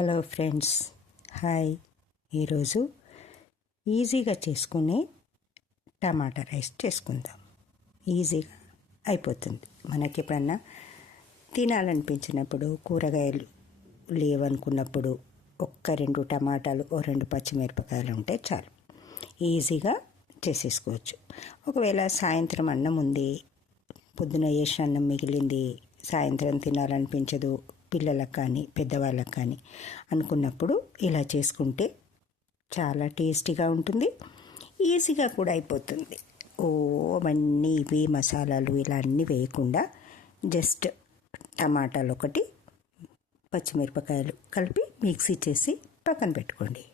Hello friends, hi. ఈరోజు ఈజీగా చేసుకునే టమాటా రైస్ చేసుకుందాం. ఈజీగా అయిపోతుంది. మనకి ఎప్పుడన్నా తినాలనిపించినప్పుడు, కూరగాయలు లేవనుకున్నప్పుడు ఒక్క 2 టమాటాలు, 2 పచ్చిమిరపకాయలు ఉంటే చాలు, ఈజీగా చేసేసుకోవచ్చు. ఒకవేళ సాయంత్రం అన్నం ఉంది, పొద్దున చేసిన అన్నం మిగిలింది, సాయంత్రం తినాలనిపించదు పిల్లలకు కానీ పెద్దవాళ్ళకు కానీ అనుకున్నప్పుడు ఇలా చేసుకుంటే చాలా టేస్టీగా ఉంటుంది, ఈజీగా కూడా అయిపోతుంది. అవన్నీ ఇవి మసాలాలు ఇలా అన్నీ వేయకుండా జస్ట్ టమాటాలు ఒకటి, పచ్చిమిరపకాయలు కలిపి మిక్సీ చేసి పక్కన పెట్టుకోండి.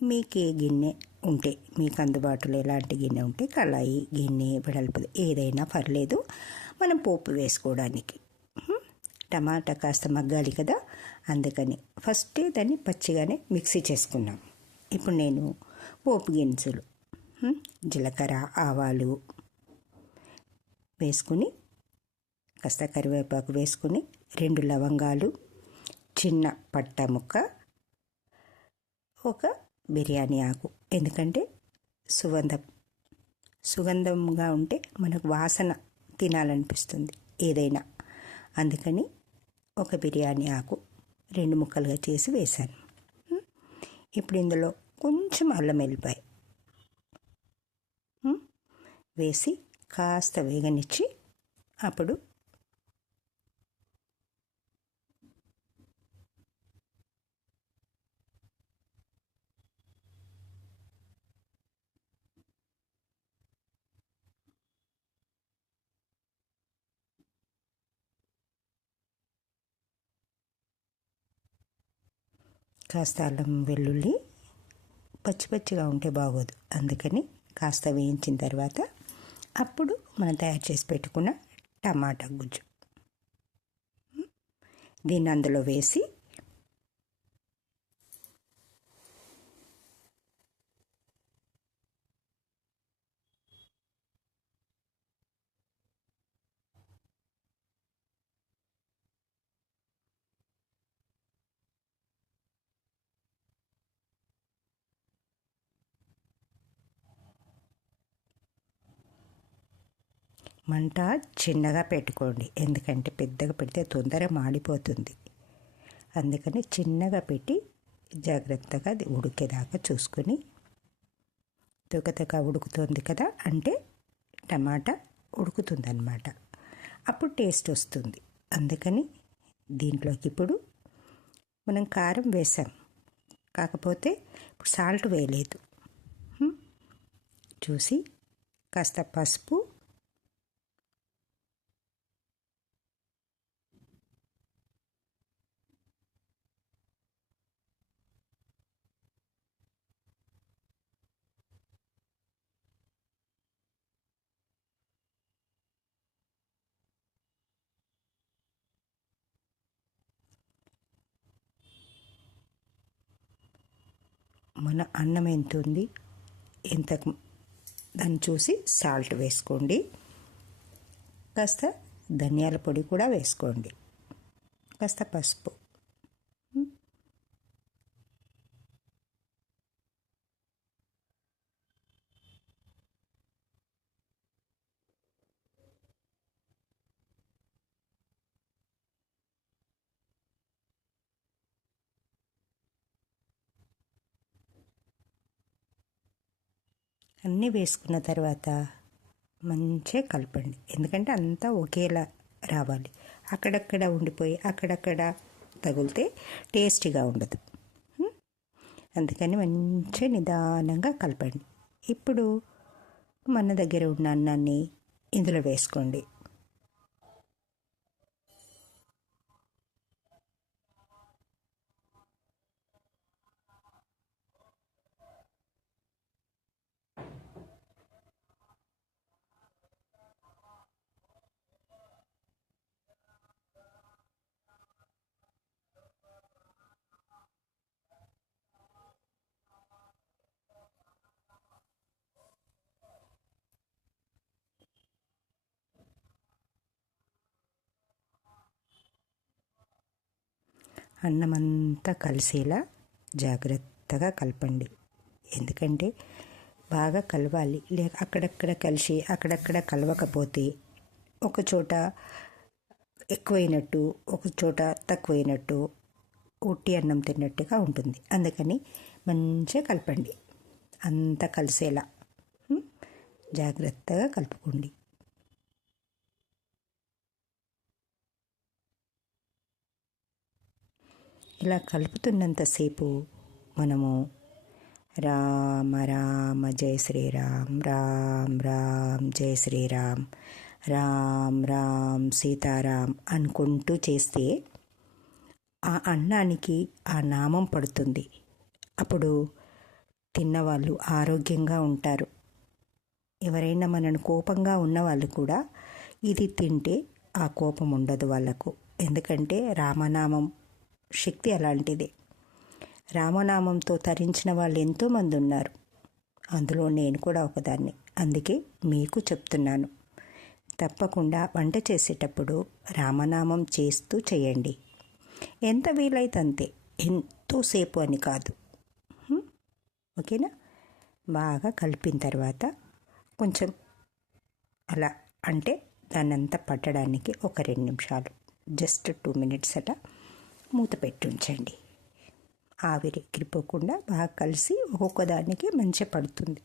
మీకు ఏ గిన్నె ఉంటే, మీకు అందుబాటులో ఎలాంటి గిన్నె ఉంటే, కళాయి, గిన్నె, వెడల్పు ఏదైనా పర్లేదు, మనం పోపు వేసుకోవడానికి. టమాటా కాస్త మగ్గాలి కదా, అందుకని ఫస్టే దాన్ని పచ్చిగానే మిక్సీ చేసుకున్నాం. ఇప్పుడు నేను పోపు గింజలు, జీలకర్ర, ఆవాలు వేసుకుని, కాస్త కరివేపాకు వేసుకుని, 2 లవంగాలు, చిన్న పట్టా ముక్క, ఒక బిర్యానీ ఆకు. ఎందుకంటే సుగంధంగా ఉంటే మనకు వాసన తినాలనిపిస్తుంది ఏదైనా, అందుకని ఒక బిర్యానీ ఆకు 2 ముక్కలుగా చేసి వేశాను. ఇప్పుడు ఇందులో కొంచెం అల్లం వెల్లిపాయ వేసి కాస్త వేగనిచ్చి, అప్పుడు కాస్త అల్లం వెల్లుల్లి పచ్చిగా ఉంటే బాగోదు, అందుకని కాస్త వేయించిన తర్వాత అప్పుడు మనం తయారు చేసి పెట్టుకున్న టమాటా గుజ్జు దీన్ని అందులో వేసి మంట చిన్నగా పెట్టుకోండి, ఎందుకంటే పెద్దగా పెడితే తొందరగా మాడిపోతుంది. అందుకని చిన్నగా పెట్టి జాగ్రత్తగా అది ఉడికేదాకా చూసుకొని, తొగతగా ఉడుకుతుంది కదా అంటే టమాటా ఉడుకుతుందన్నమాట, అప్పుడు టేస్ట్ వస్తుంది. అందుకని దీంట్లోకి ఇప్పుడు మనం కారం వేసాం, కాకపోతే ఇప్పుడు సాల్ట్ వేయలేదు. చూసి కాస్త పసుపు, మన అన్నం ఎంత ఉంది, దాన్ని చూసి సాల్ట్ వేసుకోండి. కాస్త ధనియాల పొడి కూడా వేసుకోండి, కాస్త పసుపు. అన్నీ వేసుకున్న తర్వాత మంచిగా కలపండి, ఎందుకంటే అంతా ఒకేలా రావాలి. అక్కడక్కడ ఉండిపోయి అక్కడక్కడ తగిలితే టేస్టీగా ఉండదు. అందుకని మంచిగా నిదానంగా కలపండి. ఇప్పుడు మన దగ్గర ఉన్న అన్నాన్ని ఇందులో వేసుకోండి. అన్నమంతా కలిసేలా జాగ్రత్తగా కలపండి. ఎందుకంటే బాగా కలవాలి. లేక అక్కడక్కడ కలిసి అక్కడక్కడ కలవకపోతే ఒక చోట ఎక్కువైనట్టు ఒక చోట తక్కువైనట్టు ఉట్టి అన్నం తిన్నట్టుగా ఉంటుంది. అందుకని మంచిగా కలపండి, అంతా కలిసేలా జాగ్రత్తగా కలుపుకోండి. ఇలా కలుపుతున్నంతసేపు మనము రామ రామ జయ శ్రీరామ్, రామ్ రామ్ జయ శ్రీరామ్, రామ్ రామ్ సీతారాం అనుకుంటూ చేస్తే ఆ అన్నానికి ఆ నామం పడుతుంది. అప్పుడు తిన్నవాళ్ళు ఆరోగ్యంగా ఉంటారు. ఎవరైనా మనను కోపంగా ఉన్నవాళ్ళు కూడా ఇది తింటే ఆ కోపం ఉండదు వాళ్ళకు. ఎందుకంటే రామనామం శక్తి అలాంటిదే. రామనామంతో తరించిన వాళ్ళు ఎంతోమంది ఉన్నారు. అందులో నేను కూడా ఒకదాన్ని. అందుకే మీకు చెప్తున్నాను, తప్పకుండా వంట చేసేటప్పుడు రామనామం చేస్తూ చేయండి. ఎంత వీలైతే అంతే, ఎంతోసేపు అని కాదు. ఓకేనా? బాగా కలిపిన తర్వాత కొంచెం అలా అంటే దాన్నంతా పట్టడానికి ఒక 2 నిమిషాలు, జస్ట్ 2 మినిట్స్ అలా మూత పెట్టి ఉంచండి. ఆవిరి ఎగిరిపోకుండా బాగా కలిసి ఒక్కొక్క దానికి మంచిగా పడుతుంది.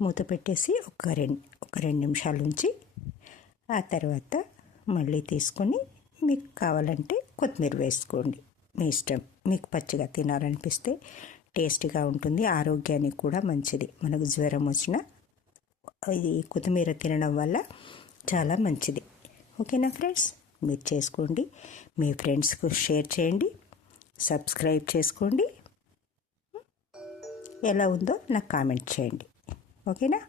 మూత పెట్టేసి ఒక రెండు నిమిషాలు ఉంచి ఆ తర్వాత మళ్ళీ తీసుకొని మీకు కావాలంటే కొత్తిమీర వేసుకోండి. మీ ఇష్టం. మీకు పచ్చిగా తినాలనిపిస్తే టేస్టీగా ఉంటుంది, ఆరోగ్యానికి కూడా మంచిది. మనకు జ్వరం వచ్చినా ఇది కొత్తిమీర తినడం వల్ల చాలా మంచిది. ఓకేనా ఫ్రెండ్స్? మీరు చేసుకోండి, మీ ఫ్రెండ్స్కు షేర్ చేయండి, సబ్స్క్రైబ్ చేసుకోండి. ఎలా ఉందో నాకు కామెంట్ చేయండి. ఓకేనా?